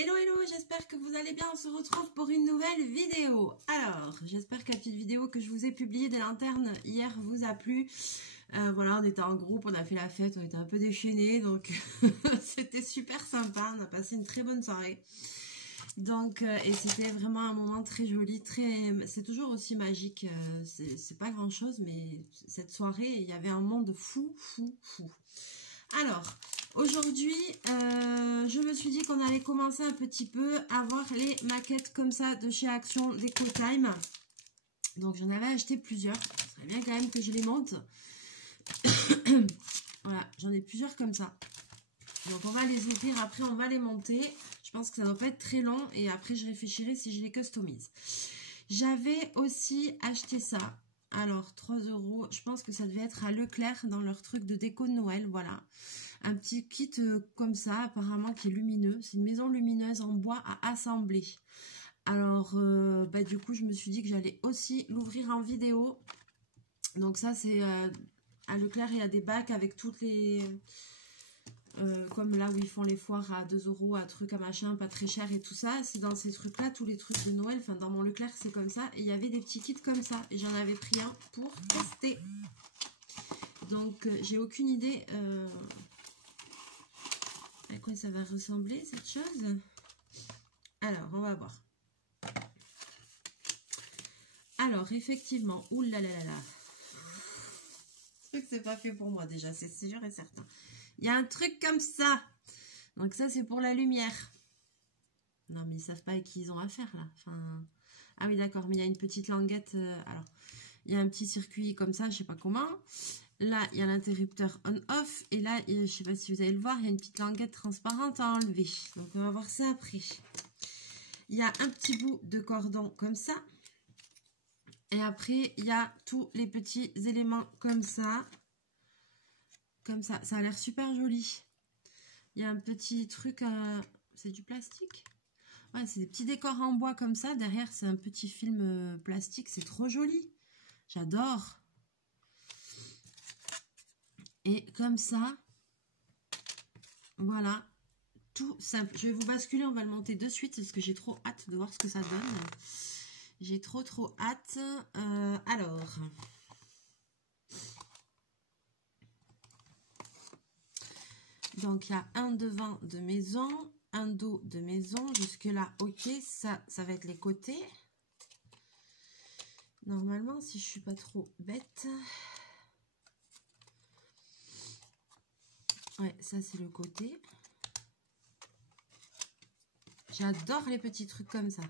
Hello hello, j'espère que vous allez bien, on se retrouve pour une nouvelle vidéo. Alors, j'espère que la petite vidéo que je vous ai publiée des lanternes hier vous a plu. Voilà, on était en groupe, on a fait la fête, on était un peu déchaînés, donc c'était super sympa, on a passé une très bonne soirée. Donc, et c'était vraiment un moment très joli, c'est toujours aussi magique, c'est pas grand chose, mais cette soirée, il y avait un monde fou. Alors, aujourd'hui, je me suis dit qu'on allait commencer un petit peu à voir les maquettes comme ça de chez Action Déco Time. Donc, j'en avais acheté plusieurs. Ce serait bien quand même que je les monte. Voilà, j'en ai plusieurs comme ça. Donc, on va les ouvrir. Après, on va les monter. Je pense que ça ne doit pas être très long. Et après, je réfléchirai si je les customise. J'avais aussi acheté ça. Alors, 3 €, je pense que ça devait être à Leclerc dans leur truc de déco de Noël, voilà. Un petit kit comme ça, apparemment qui est lumineux. C'est une maison lumineuse en bois à assembler. Alors, du coup, je me suis dit que j'allais aussi l'ouvrir en vidéo. Donc ça, c'est à Leclerc, il y a des bacs avec toutes les... comme là où ils font les foires à 2 €, à trucs à machin, pas très cher et tout ça. C'est dans ces trucs-là, tous les trucs de Noël. Enfin, dans mon Leclerc, c'est comme ça. Et il y avait des petits kits comme ça. Et j'en avais pris un pour tester. Donc, j'ai aucune idée à quoi ça va ressembler, cette chose. Alors, on va voir. Alors, effectivement, oulalalala. Ce truc, c'est pas fait pour moi déjà, c'est sûr et certain. Il y a un truc comme ça. Donc ça, c'est pour la lumière. Non, mais ils savent pas avec qui ils ont affaire, là. Enfin... Ah oui, d'accord, mais il y a une petite languette. Alors, il y a un petit circuit comme ça, je sais pas comment. Là, il y a l'interrupteur on-off. Et là, je sais pas si vous allez le voir, il y a une petite languette transparente à enlever. Donc, on va voir ça après. Il y a un petit bout de cordon comme ça. Et après, il y a tous les petits éléments comme ça. Comme ça. Ça a l'air super joli. Il y a un petit truc... C'est du plastique? Ouais, c'est des petits décors en bois comme ça. Derrière, c'est un petit film plastique. C'est trop joli. J'adore. Et comme ça, voilà, tout simple. Je vais vous basculer, on va le monter de suite parce que j'ai trop hâte de voir ce que ça donne. J'ai trop hâte. Alors, donc il y a un devant de maison, un dos de maison. Jusque là, ok, ça va être les côtés. Normalement, si je suis pas trop bête. Ouais, ça c'est le côté. J'adore les petits trucs comme ça.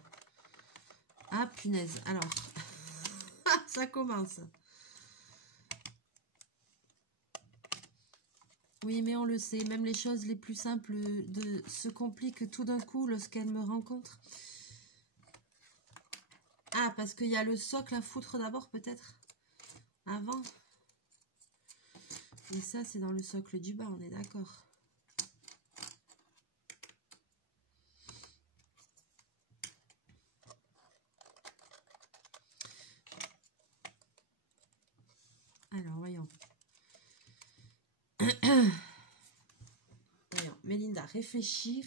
Ah, punaise. Alors, ça commence. Oui, mais on le sait, même les choses les plus simples se compliquent tout d'un coup lorsqu'elles me rencontrent. Ah, parce qu'il y a le socle à foutre d'abord, peut-être, avant. Et ça, c'est dans le socle du bas, on est d'accord. Alors, voyons. Voyons, Mélinda, réfléchis.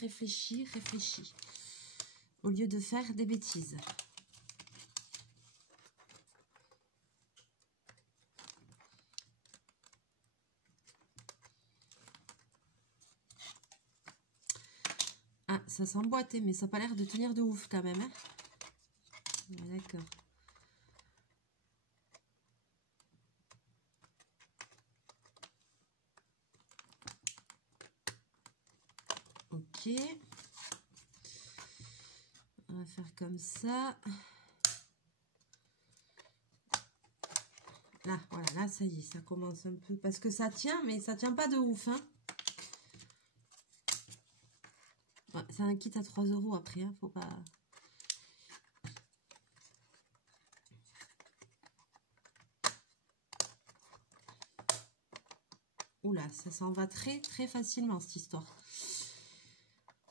Au lieu de faire des bêtises. Ah, ça sent emboîté, mais ça n'a pas l'air de tenir de ouf quand même. Hein, d'accord. Ok. On va faire comme ça. Là, voilà, là, ça y est, ça commence un peu. Parce que ça tient, mais ça tient pas de ouf. Hein. Ouais, c'est un kit à 3 € après, hein, faut pas... Oula, ça s'en va très facilement cette histoire.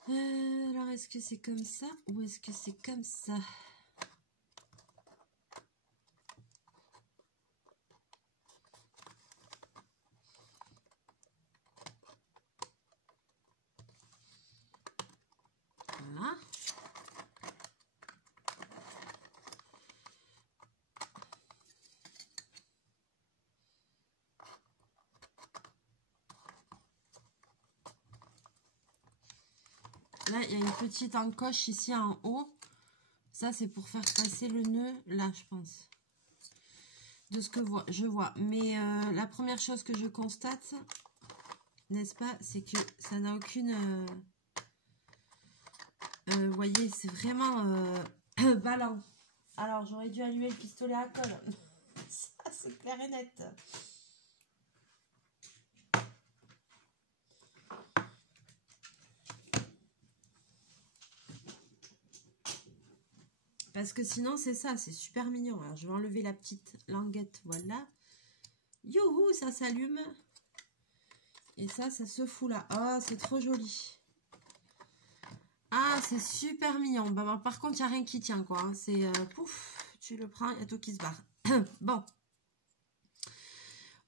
Alors, est-ce que c'est comme ça ou est-ce que c'est comme ça? Voilà. Là, il y a une petite encoche ici en haut. Ça, c'est pour faire passer le nœud là, je pense. De ce que je vois. Mais la première chose que je constate, n'est-ce pas, c'est que ça n'a aucune... vous voyez, c'est vraiment ballant. Alors, j'aurais dû allumer le pistolet à colle. Ça, c'est clair et net. Parce que sinon, c'est ça, c'est super mignon. Alors, je vais enlever la petite languette, voilà. Youhou, ça s'allume. Et ça se fout là. Oh, c'est trop joli. Ah, c'est super mignon. Bah, par contre, il n'y a rien qui tient, quoi. Hein. C'est pouf, tu le prends, il y a tout qui se barre. Bon.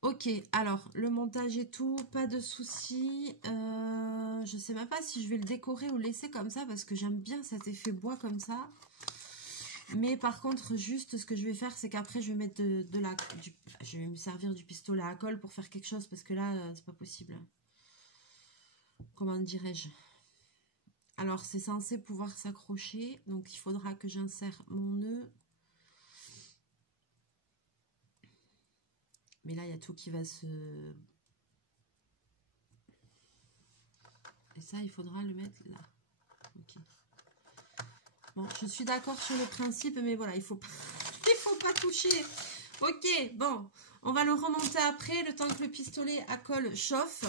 Ok, alors, le montage et tout, pas de soucis. Je sais même pas si je vais le décorer ou le laisser comme ça, parce que j'aime bien cet effet bois comme ça. Mais par contre, juste ce que je vais faire, c'est qu'après, je vais mettre je vais me servir du pistolet à colle pour faire quelque chose, parce que là, c'est pas possible. Comment dirais-je? Alors, c'est censé pouvoir s'accrocher, donc il faudra que j'insère mon nœud. Mais là, il y a tout qui va se... Et ça, il faudra le mettre là. Ok. Bon, je suis d'accord sur le principe, mais voilà, il faut pas toucher. Ok, bon, on va le remonter après, le temps que le pistolet à colle chauffe.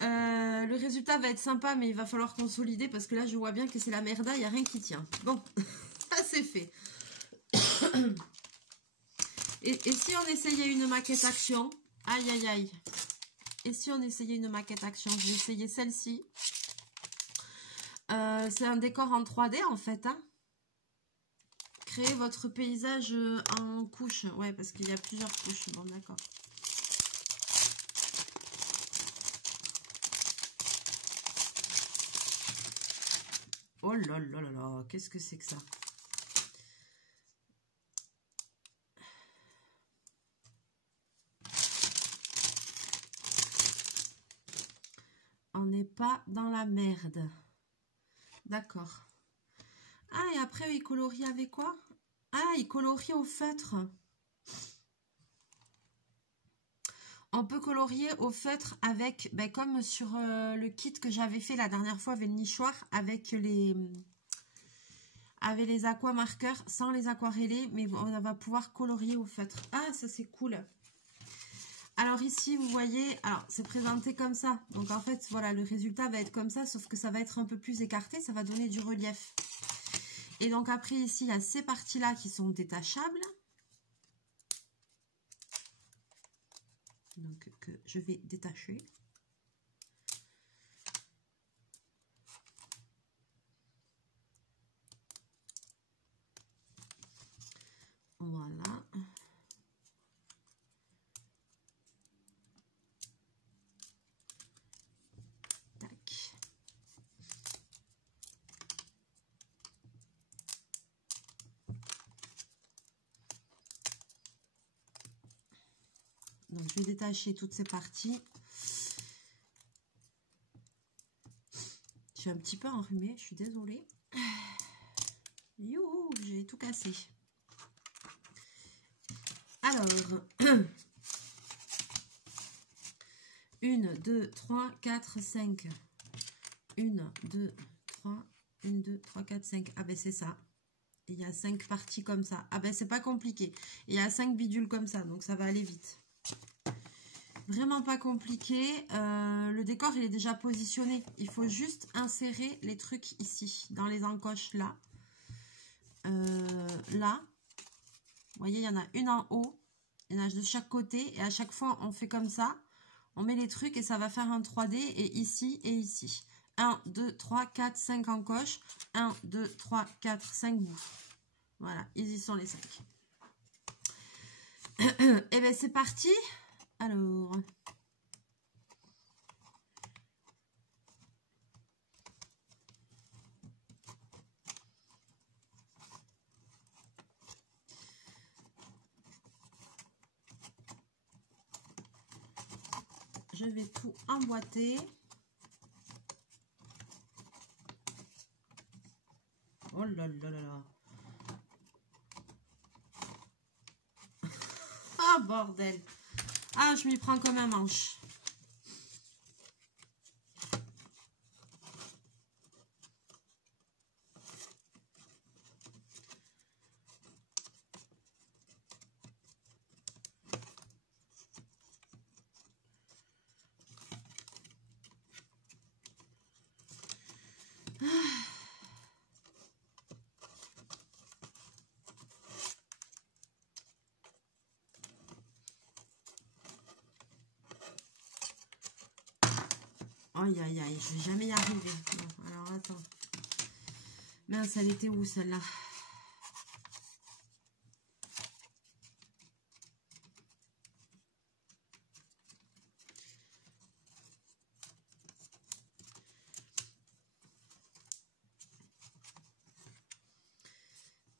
Le résultat va être sympa, mais il va falloir consolider parce que là, je vois bien que c'est la merda, il n'y a rien qui tient. Bon, ça c'est fait. Et si on essayait une maquette action? Aïe, aïe, aïe. Et si on essayait une maquette action? Je vais essayer celle-ci. C'est un décor en 3D en fait. Hein. Créez votre paysage en couches. Ouais, parce qu'il y a plusieurs couches. Bon, d'accord. Oh là là là là, qu'est-ce que c'est que ça? On n'est pas dans la merde. D'accord. Ah, et après, il colorie avec quoi? Ah, il colorie au feutre. On peut colorier au feutre avec, ben, comme sur le kit que j'avais fait la dernière fois avec le nichoir, avec les aquamarqueurs, sans les aquarellés, mais on va pouvoir colorier au feutre. Ah, ça c'est cool. Alors ici, vous voyez, alors c'est présenté comme ça. Donc en fait, voilà, le résultat va être comme ça, sauf que ça va être un peu plus écarté, ça va donner du relief. Et donc après, ici, il y a ces parties-là qui sont détachables. Donc que je vais détacher. Voilà. Tac. Donc je vais détacher toutes ces parties. Je suis un petit peu enrhumée, je suis désolée. Youhou, j'ai tout cassé. Alors, 1, 2, 3, 4, 5. 1, 2, 3, 1, 2, 3, 4, 5. Ah ben c'est ça. Il y a 5 parties comme ça. Ah ben c'est pas compliqué. Il y a 5 bidules comme ça, donc ça va aller vite. Vraiment pas compliqué. Le décor, il est déjà positionné. Il faut juste insérer les trucs ici, dans les encoches là. Là. Vous voyez, il y en a une en haut. Il y en a de chaque côté. Et à chaque fois, on fait comme ça. On met les trucs et ça va faire un 3D. Et ici et ici. 1, 2, 3, 4, 5 encoches. 1, 2, 3, 4, 5 bouts. Voilà, ils y sont les 5. Et bien, c'est parti. Alors... je vais tout emboîter. Oh là là là là. Ah, bordel. Ah, je m'y prends comme un manche. Aïe, aïe, aïe, je vais jamais y arriver. Bon, alors, attends. Mince, elle était où, celle-là?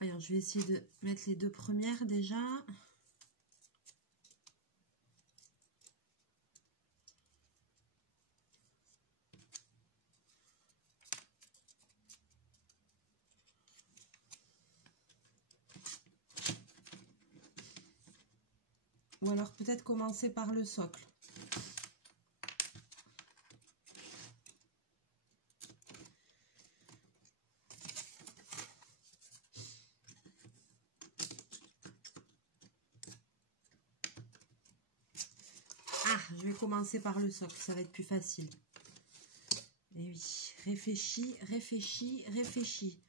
Alors, je vais essayer de mettre les deux premières déjà. Ou alors peut-être commencer par le socle. Ah, je vais commencer par le socle, ça va être plus facile. Et oui, réfléchis, réfléchis, réfléchis.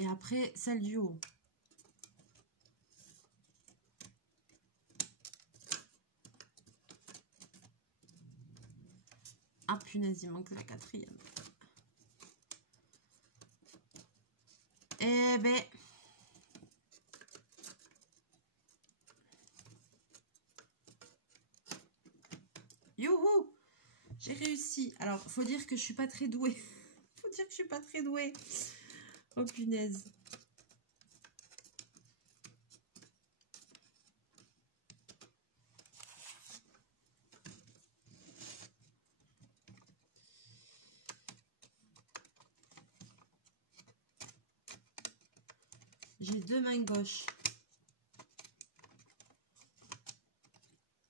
Et après, celle du haut. Ah punaise, il manque la quatrième. Eh ben... Youhou! J'ai réussi. Alors, faut dire que je suis pas très douée. Faut dire que je suis pas très douée. Oh punaise. J'ai deux mains gauches.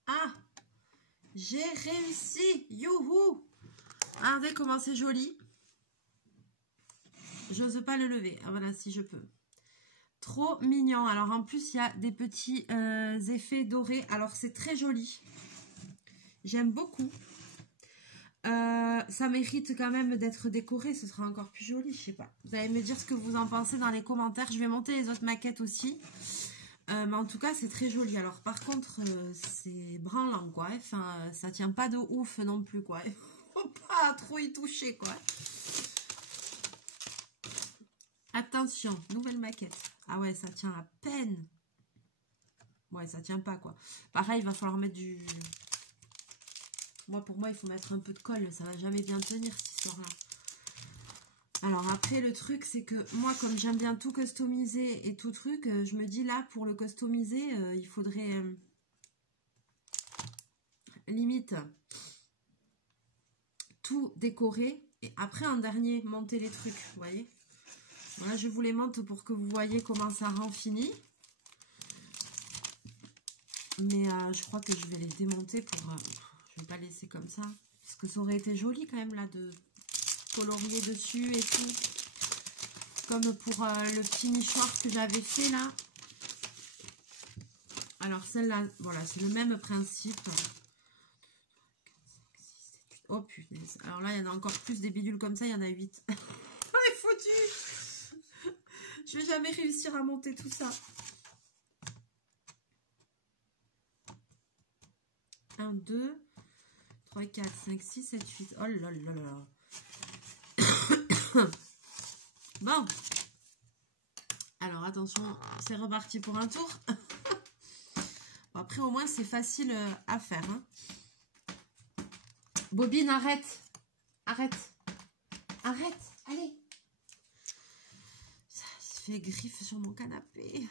Ah! J'ai réussi! Youhou! Regardez comment c'est joli. J'ose pas le lever. Ah voilà, si je peux. Trop mignon. Alors en plus, il y a des petits effets dorés. Alors c'est très joli. J'aime beaucoup. Ça mérite quand même d'être décoré. Ce sera encore plus joli, je sais pas. Vous allez me dire ce que vous en pensez dans les commentaires. Je vais monter les autres maquettes aussi. Mais en tout cas, c'est très joli. Alors par contre, c'est branlant, quoi. Enfin, ça tient pas de ouf non plus, quoi. Faut pas trop y toucher, quoi. Attention, nouvelle maquette. Ah ouais, ça tient à peine. Ouais, ça tient pas, quoi. Pareil, il va falloir mettre du... Moi, pour moi, il faut mettre un peu de colle. Ça va jamais bien tenir, cette histoire-là. Alors après, le truc, c'est que moi, comme j'aime bien tout customiser et tout truc, je me dis là, pour le customiser, il faudrait limite tout décorer. Et après, en dernier, monter les trucs, vous voyez. Voilà, je vous les montre pour que vous voyez comment ça rend fini. Mais je crois que je vais les démonter pour... je vais pas laisser comme ça. Parce que ça aurait été joli quand même là de colorier dessus et tout. Comme pour le petit nichoir que j'avais fait là. Alors celle-là, voilà, c'est le même principe. Oh punaise. Alors là, il y en a encore plus des bidules comme ça, il y en a 8. Oh, il est foutu. Je vais jamais réussir à monter tout ça. 1, 2, 3, 4, 5, 6, 7, 8. Oh là là là. Bon. Alors attention, c'est reparti pour un tour. Bon, après au moins c'est facile à faire. Hein. Bobine, arrête. Arrête. Arrête. Allez. Ça se fait griffe sur mon canapé.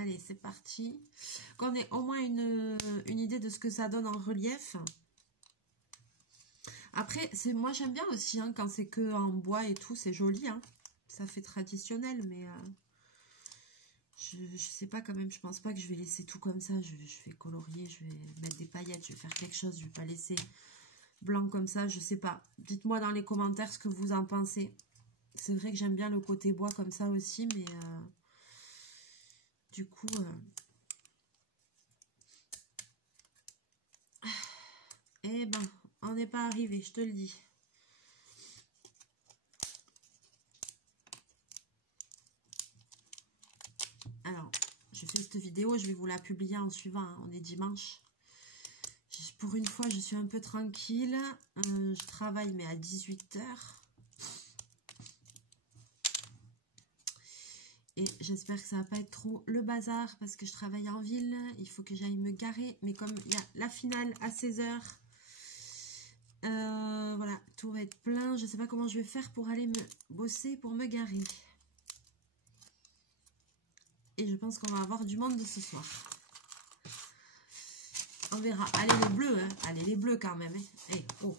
Allez, c'est parti. Qu'on ait au moins une idée de ce que ça donne en relief. Après, moi j'aime bien aussi hein, quand c'est que en bois et tout, c'est joli. Hein. Ça fait traditionnel, mais je sais pas quand même. Je pense pas que je vais laisser tout comme ça. Je vais colorier, je vais mettre des paillettes, je vais faire quelque chose. Je vais pas laisser blanc comme ça, je sais pas. Dites-moi dans les commentaires ce que vous en pensez. C'est vrai que j'aime bien le côté bois comme ça aussi, mais du coup... Eh ben, on n'est pas arrivé, je te le dis. Alors, je fais cette vidéo, je vais vous la publier en suivant. Hein. On est dimanche. Pour une fois, je suis un peu tranquille. Je travaille, mais à 18 h. Et j'espère que ça va pas être trop le bazar parce que je travaille en ville. Il faut que j'aille me garer. Mais comme il y a la finale à 16 h, voilà, tout va être plein. Je sais pas comment je vais faire pour aller me bosser, pour me garer. Et je pense qu'on va avoir du monde de ce soir. On verra. Allez, les bleus, hein. Allez, les bleus quand même. Hein. Hey, oh.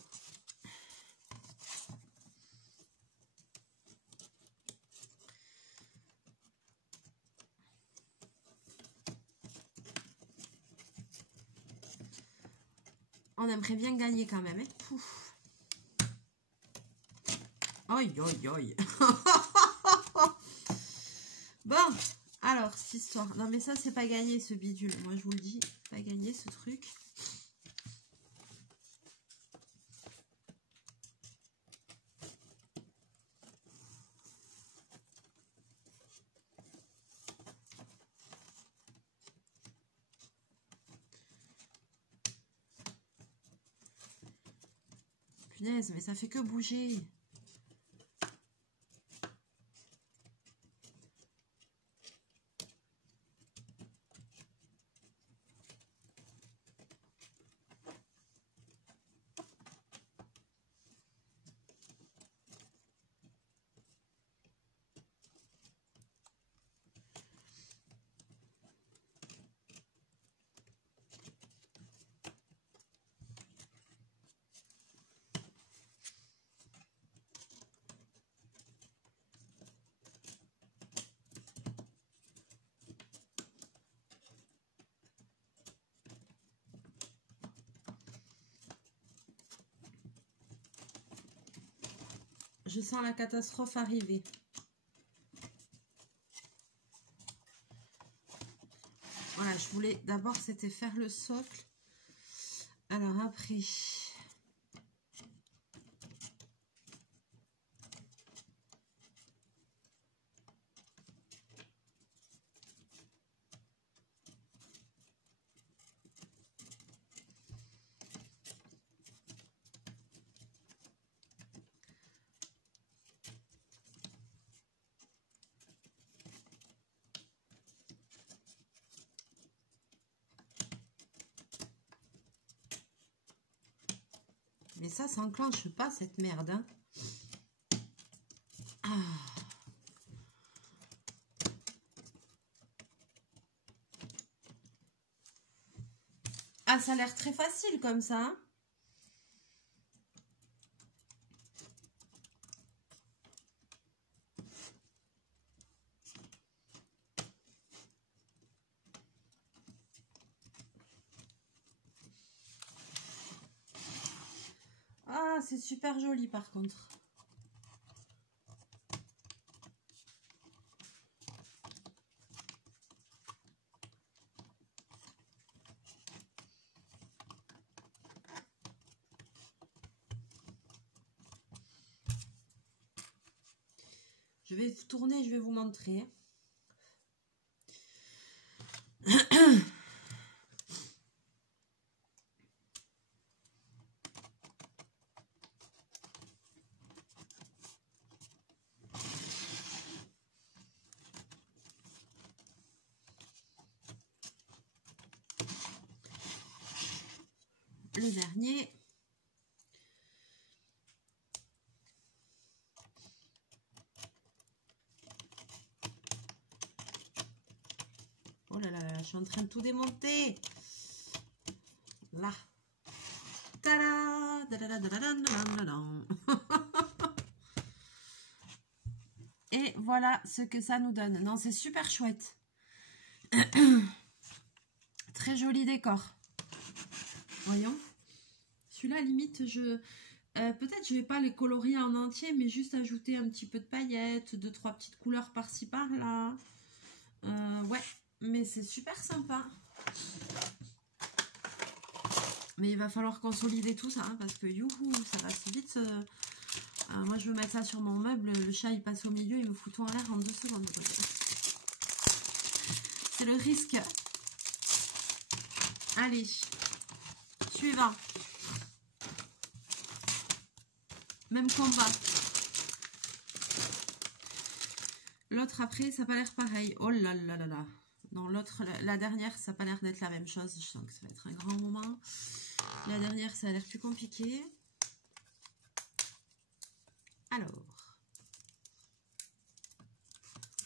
On aimerait bien gagner quand même. Hein. Pouf. Aïe, aïe, aïe. Bon, alors, cette histoire. Non, mais ça, c'est pas gagné, ce bidule. Moi, je vous le dis, pas gagné, ce truc. Punaise, mais ça fait que bouger. Je sens la catastrophe arriver. Voilà, je voulais d'abord, c'était faire le socle. Alors après... Mais ça s'enclenche pas, cette merde. Hein. Ah, ça a l'air très facile comme ça. Hein. Ah, c'est super joli par contre. Je vais tourner, je vais vous montrer. Le dernier. Oh je suis en train de tout démonter. Là. Tada! Et voilà ce que ça nous donne. Non, c'est super chouette. Très joli décor. Voyons. Celui-là, limite, peut-être je vais pas les colorier en entier, mais juste ajouter un petit peu de paillettes, 2-3 petites couleurs par-ci par-là. Ouais, mais c'est super sympa. Mais il va falloir consolider tout ça, hein, parce que youhou, ça va si vite. Moi, je veux mettre ça sur mon meuble. Le chat, il passe au milieu, il me fout tout en l'air en 2 secondes. C'est le risque. Allez, suivant. Même combat. L'autre après, ça n'a pas l'air pareil. Oh là là là là. Non, l'autre, la dernière, ça n'a pas l'air d'être la même chose. Je sens que ça va être un grand moment. La dernière, ça a l'air plus compliqué. Alors.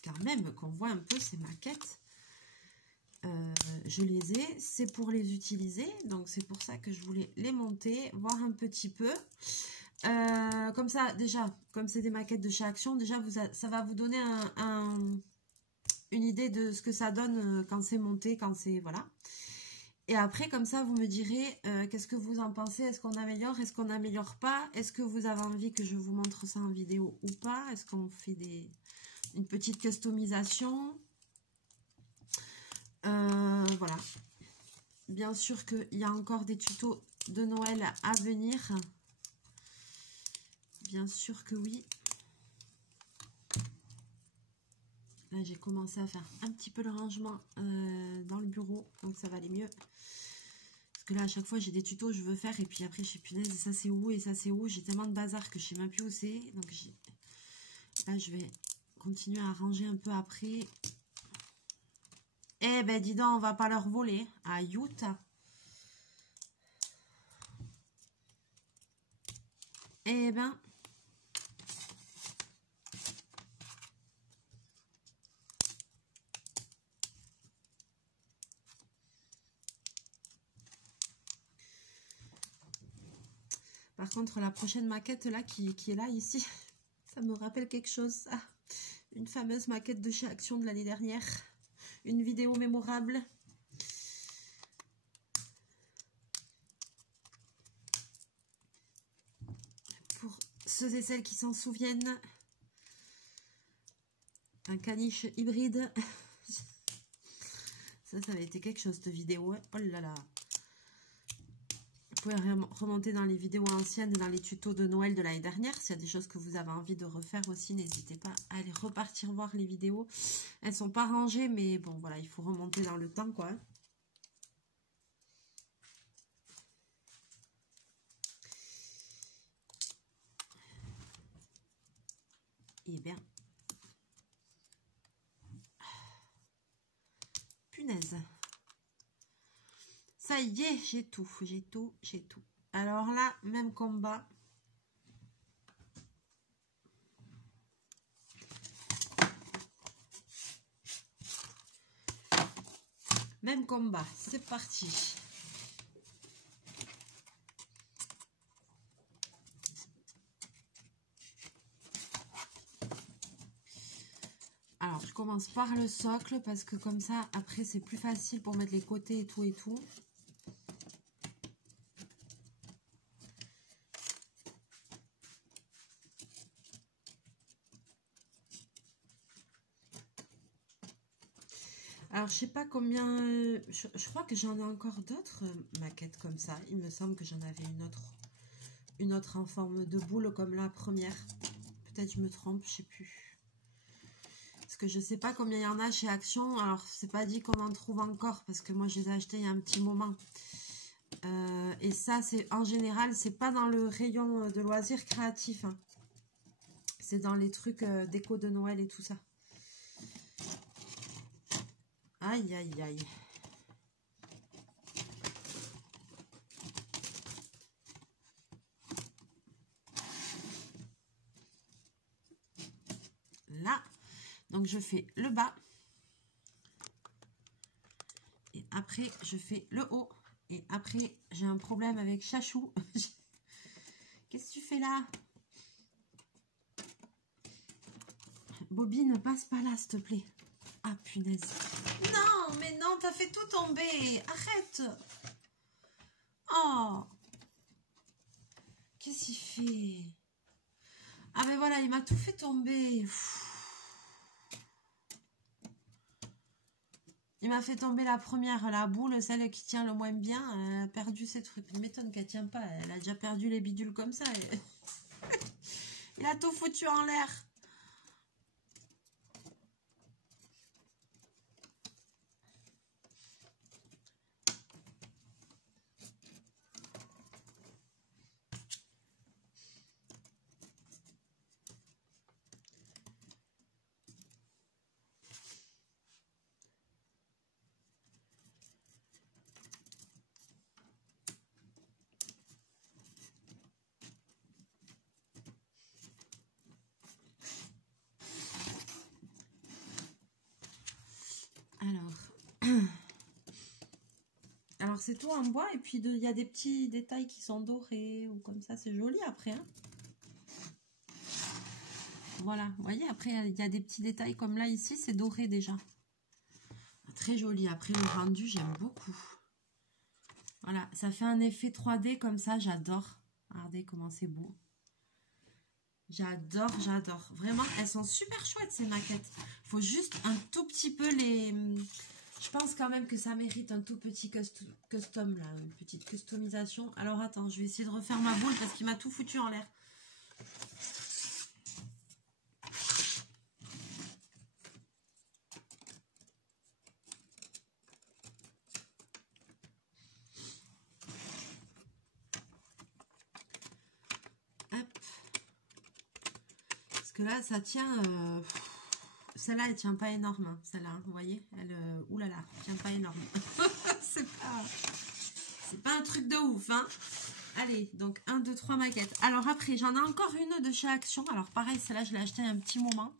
Car même qu'on voit un peu ces maquettes, je les ai, c'est pour les utiliser. Donc, c'est pour ça que je voulais les monter, voir un petit peu. Comme ça, déjà, comme c'est des maquettes de chez Action, déjà, ça va vous donner une idée de ce que ça donne quand c'est monté, quand c'est... Voilà. Et après, comme ça, vous me direz qu'est-ce que vous en pensez. Est-ce qu'on améliore? Est-ce qu'on n'améliore pas? Est-ce que vous avez envie que je vous montre ça en vidéo ou pas? Est-ce qu'on fait une petite customisation? Voilà. Bien sûr qu'il y a encore des tutos de Noël à venir. Bien sûr que oui. Là, j'ai commencé à faire un petit peu le rangement dans le bureau. Donc, ça va aller mieux. Parce que là, à chaque fois, j'ai des tutos que je veux faire. Et puis après, je suis punaise, et ça c'est où? Et ça c'est où? J'ai tellement de bazar que je sais même plus où c'est. Donc, là, je vais continuer à ranger un peu après. Eh ben, dis donc, on va pas leur voler. À Utah. Eh ben... Par contre, la prochaine maquette là qui est là, ici, ça me rappelle quelque chose. Ah, une fameuse maquette de chez Action de l'année dernière. Une vidéo mémorable. Pour ceux et celles qui s'en souviennent. Un caniche hybride. Ça avait été quelque chose cette vidéo. Oh là là. Vous pouvez remonter dans les vidéos anciennes et dans les tutos de Noël de l'année dernière. S'il y a des choses que vous avez envie de refaire aussi, n'hésitez pas à aller repartir voir les vidéos. Elles sont pas rangées, mais bon, voilà, il faut remonter dans le temps, quoi. Eh bien. Punaise. Ça y est, j'ai tout. Alors là, même combat. Même combat, c'est parti. Alors, je commence par le socle parce que comme ça, après, c'est plus facile pour mettre les côtés et tout et tout. Alors, je sais pas combien... Je crois que j'en ai encore d'autres maquettes comme ça. Il me semble que j'en avais une autre en forme de boule comme la première. Peut-être je me trompe, je sais plus. Parce que je sais pas combien il y en a chez Action. Alors, c'est pas dit qu'on en trouve encore parce que moi, je les ai achetés il y a un petit moment. Et ça, c'est en général, c'est pas dans le rayon de loisirs créatifs. Hein. C'est dans les trucs déco de Noël et tout ça. Aïe, aïe, aïe. Là, donc je fais le bas. après je fais le haut. Et après, j'ai un problème avec Chachou. Qu'est-ce que tu fais là? Bobine, passe pas là, s'il te plaît. Ah, punaise. Non, mais non, t'as fait tout tomber. Arrête. Oh. Qu'est-ce qu'il fait? Ah, mais voilà, il m'a tout fait tomber. Il m'a fait tomber la première, la boule, celle qui tient le moins bien. Elle a perdu ses trucs. Il m'étonne qu'elle tient pas. Elle a déjà perdu les bidules comme ça. Il a tout foutu en l'air. Alors c'est tout en bois et puis il y a des petits détails qui sont dorés ou comme ça, c'est joli après. Hein, voilà, vous voyez, après il y a des petits détails comme là ici, c'est doré déjà. Très joli, après le rendu, j'aime beaucoup. Voilà, ça fait un effet 3D comme ça, j'adore. Regardez comment c'est beau. J'adore, j'adore. Vraiment, elles sont super chouettes ces maquettes. Il faut juste un tout petit peu les... Je pense quand même que ça mérite un tout petit custom, là, une petite customisation. Alors attends, je vais essayer de refaire ma boule parce qu'il m'a tout foutu en l'air. Hop. Parce que là, ça tient... Celle-là, elle tient pas énorme, hein, celle-là, hein, vous voyez, elle, oulala, tient pas énorme. c'est pas un truc de ouf, hein. Allez, donc 1, 2, 3 maquettes. Alors après, j'en ai encore une de chez Action. Alors pareil, celle-là, je l'ai achetée un petit moment.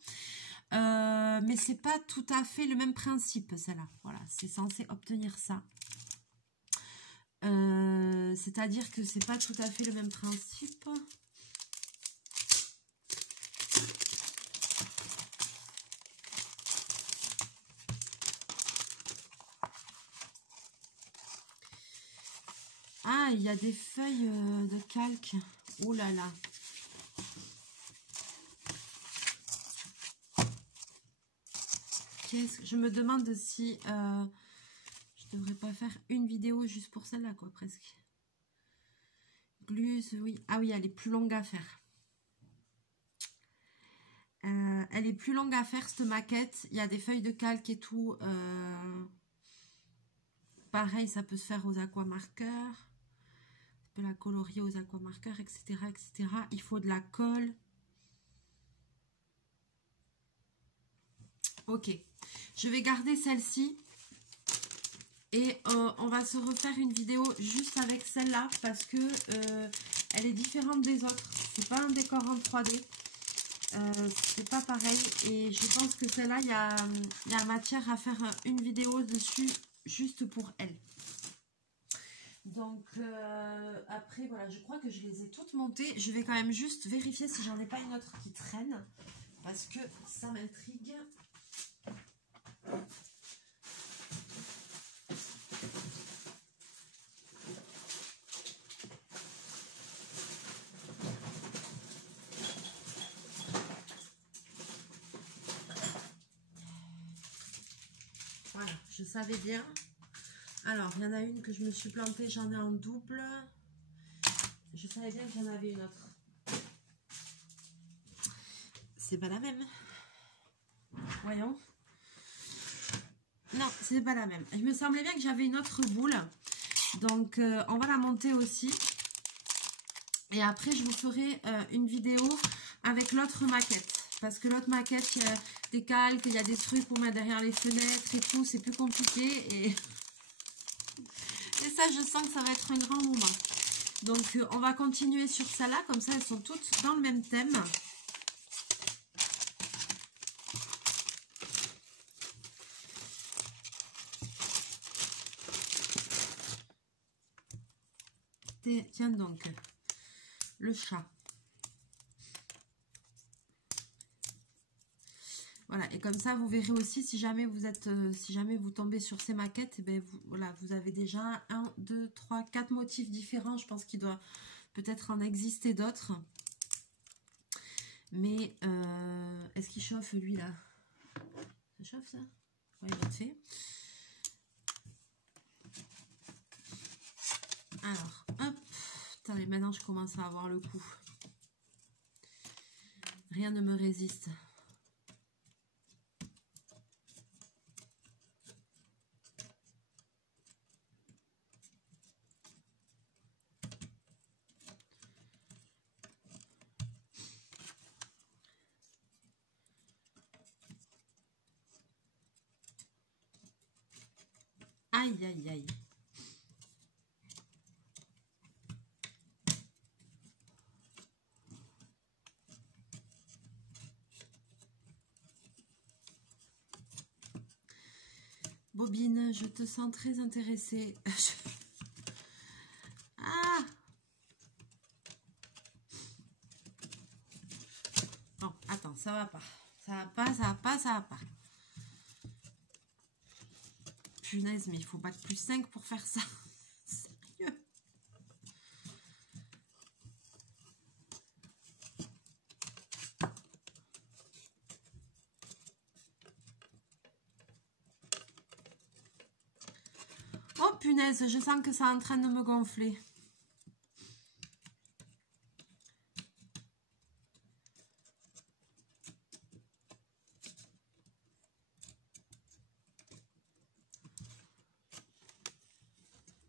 Mais c'est pas tout à fait le même principe, celle-là. Voilà, c'est censé obtenir ça. C'est-à-dire que c'est pas tout à fait le même principe. Ah, il y a des feuilles de calque. Oh là là. Je me demande si je devrais pas faire une vidéo juste pour celle-là, quoi, presque. Gluse, oui. Ah oui, elle est plus longue à faire. Elle est plus longue à faire, cette maquette. Il y a des feuilles de calque et tout. Pareil, ça peut se faire aux aquamarqueurs. On peut la colorier aux aquamarqueurs, etc., etc. Il faut de la colle. Ok. Je vais garder celle-ci. Et on va se refaire une vidéo juste avec celle-là. Parce que elle est différente des autres. C'est pas un décor en 3D. C'est pas pareil. Et je pense que celle-là, il y a matière à faire une vidéo dessus juste pour elle. Donc après voilà, je crois que je les ai toutes montées. Je vais quand même juste vérifier si j'en ai pas une autre qui traîne parce que ça m'intrigue. Voilà, je savais bien. Alors, il y en a une que je me suis plantée, j'en ai en double. Je savais bien que j'en avais une autre. C'est pas la même. Voyons. Non, c'est pas la même. Il me semblait bien que j'avais une autre boule. Donc, on va la monter aussi. Et après, je vous ferai une vidéo avec l'autre maquette. Parce que l'autre maquette, il y a des calques, il y a des trucs pour mettre derrière les fenêtres et tout. C'est plus compliqué. Et ça, je sens que ça va être un grand moment. Donc, on va continuer sur celle-là. Comme ça, elles sont toutes dans le même thème. Tiens donc, le chat. Voilà, et comme ça, vous verrez aussi si jamais vous êtes, si jamais vous tombez sur ces maquettes, eh bien, voilà, vous avez déjà 1, 2, 3, 4 motifs différents. Je pense qu'il doit peut-être en exister d'autres. Mais est-ce qu'il chauffe lui là? Ça chauffe ça? Oui, vite fait. Alors, hop. Attendez, maintenant je commence à avoir le coup. Rien ne me résiste. Aïe, aïe, aïe. Bobine, je te sens très intéressée. Ah! Bon, attends, ça va pas. Ça va pas, ça va pas, ça va pas. Punaise, mais il faut bac plus 5 pour faire ça. Sérieux? Oh punaise, je sens que ça est en train de me gonfler.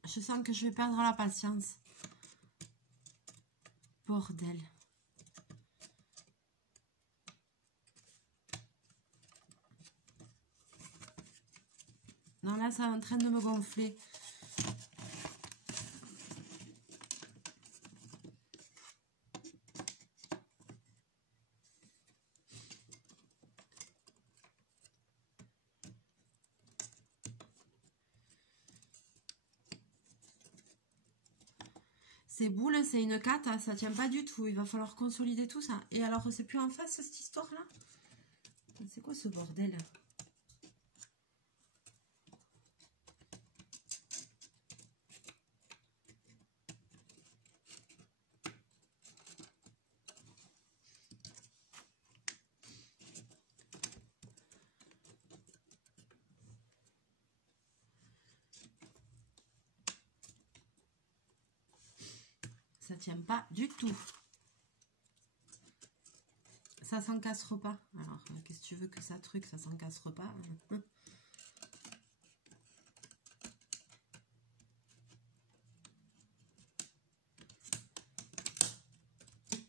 Je sens que je vais perdre la patience. Bordel. Non, là, ça est en train de me gonfler. Ces boules, c'est une cata, ça tient pas du tout. Il va falloir consolider tout ça. Et alors, c'est plus en face, cette histoire-là? C'est quoi ce bordel? Ça tient pas du tout. Ça s'encassera pas. Alors, qu'est-ce que tu veux que ça truc, ça s'encassera pas?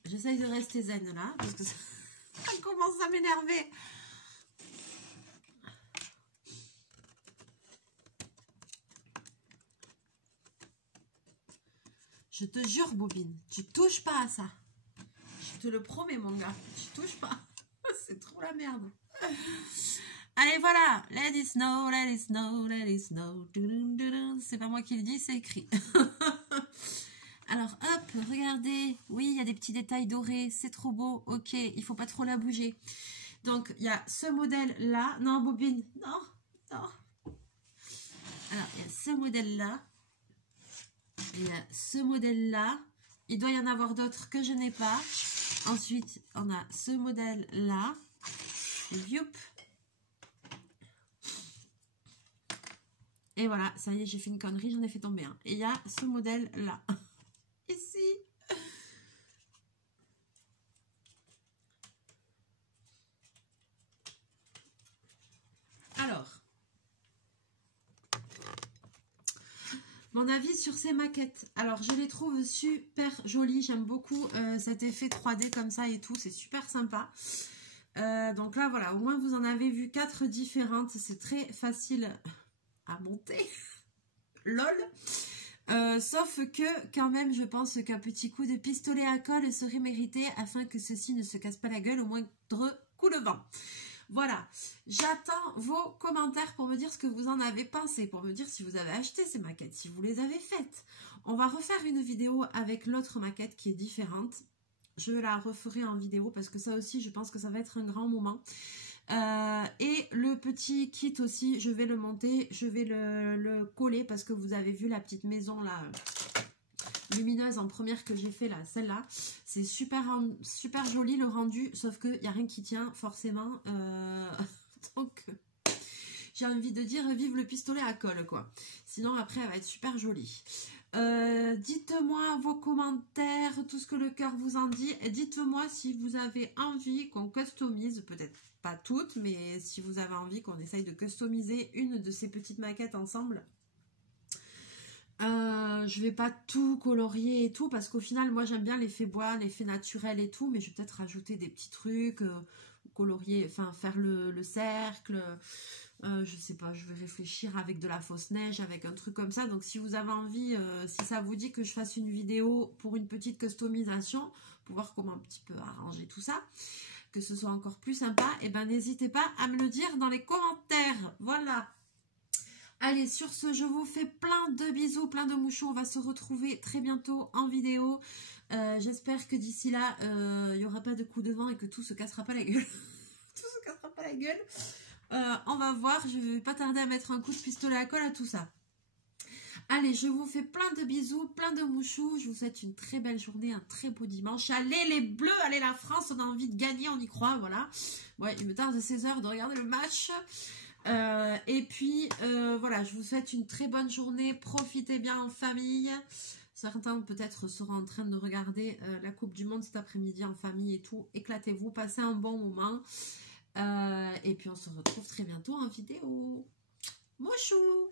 J'essaye de rester zen là, parce que ça commence à m'énerver. Je te jure, Bobine, tu touches pas à ça. Je te le promets, mon gars. Tu touches pas. C'est trop la merde. Allez, voilà. Let it snow, let it snow, let it snow. C'est pas moi qui le dis, c'est écrit. Alors, hop, regardez. Oui, il y a des petits détails dorés. C'est trop beau. Ok, il faut pas trop la bouger. Donc, il y a ce modèle-là. Non, Bobine. Non, non. Alors, il y a ce modèle-là. Il y a ce modèle-là. Il doit y en avoir d'autres que je n'ai pas. Ensuite, on a ce modèle-là. Youp. Et voilà, ça y est, j'ai fait une connerie, j'en ai fait tomber un. Et il y a ce modèle-là. Ici. Alors. Mon avis sur ces maquettes. Alors, je les trouve super jolies. J'aime beaucoup cet effet 3D comme ça et tout. C'est super sympa. Donc là, voilà. Au moins, vous en avez vu 4 différentes. C'est très facile à monter. Lol. Sauf que, quand même, je pense qu'un petit coup de pistolet à colle serait mérité afin que ceci ne se casse pas la gueule au moindre coup de vent. Voilà, j'attends vos commentaires pour me dire ce que vous en avez pensé, pour me dire si vous avez acheté ces maquettes, si vous les avez faites. On va refaire une vidéo avec l'autre maquette qui est différente. Je la referai en vidéo parce que ça aussi, je pense que ça va être un grand moment. Et le petit kit aussi, je vais le monter, je vais le coller parce que vous avez vu la petite maison là, lumineuse en première que j'ai fait là, celle-là. C'est super, super joli le rendu, sauf qu'il n'y a rien qui tient forcément. Donc, j'ai envie de dire vive le pistolet à colle quoi. Sinon après, elle va être super jolie. Dites-moi vos commentaires, tout ce que le cœur vous en dit. Dites-moi si vous avez envie qu'on customise, peut-être pas toutes, mais si vous avez envie qu'on essaye de customiser une de ces petites maquettes ensemble. Je vais pas tout colorier et tout, parce qu'au final, moi j'aime bien l'effet bois, l'effet naturel et tout, mais je vais peut-être rajouter des petits trucs, colorier, enfin faire le cercle. Je sais pas, je vais réfléchir avec de la fausse neige, avec un truc comme ça. Donc si vous avez envie, si ça vous dit que je fasse une vidéo pour une petite customisation, pour voir comment un petit peu arranger tout ça, que ce soit encore plus sympa, et ben n'hésitez pas à me le dire dans les commentaires. Voilà. Allez, sur ce, je vous fais plein de bisous, plein de mouchons. On va se retrouver très bientôt en vidéo. J'espère que d'ici là, il n'y aura pas de coup de vent et que tout se cassera pas la gueule. Tout se cassera pas la gueule. On va voir, je vais pas tarder à mettre un coup de pistolet à colle à tout ça. Allez, je vous fais plein de bisous, plein de mouchous. Je vous souhaite une très belle journée, un très beau dimanche. Allez les Bleus, allez la France, on a envie de gagner, on y croit, voilà. Ouais, il me tarde 16 heures de regarder le match. Et puis, voilà, je vous souhaite une très bonne journée. Profitez bien en famille. Certains peut-être seront en train de regarder la Coupe du Monde cet après-midi en famille et tout. Éclatez-vous, passez un bon moment. Et puis on se retrouve très bientôt en vidéo. Mouchou!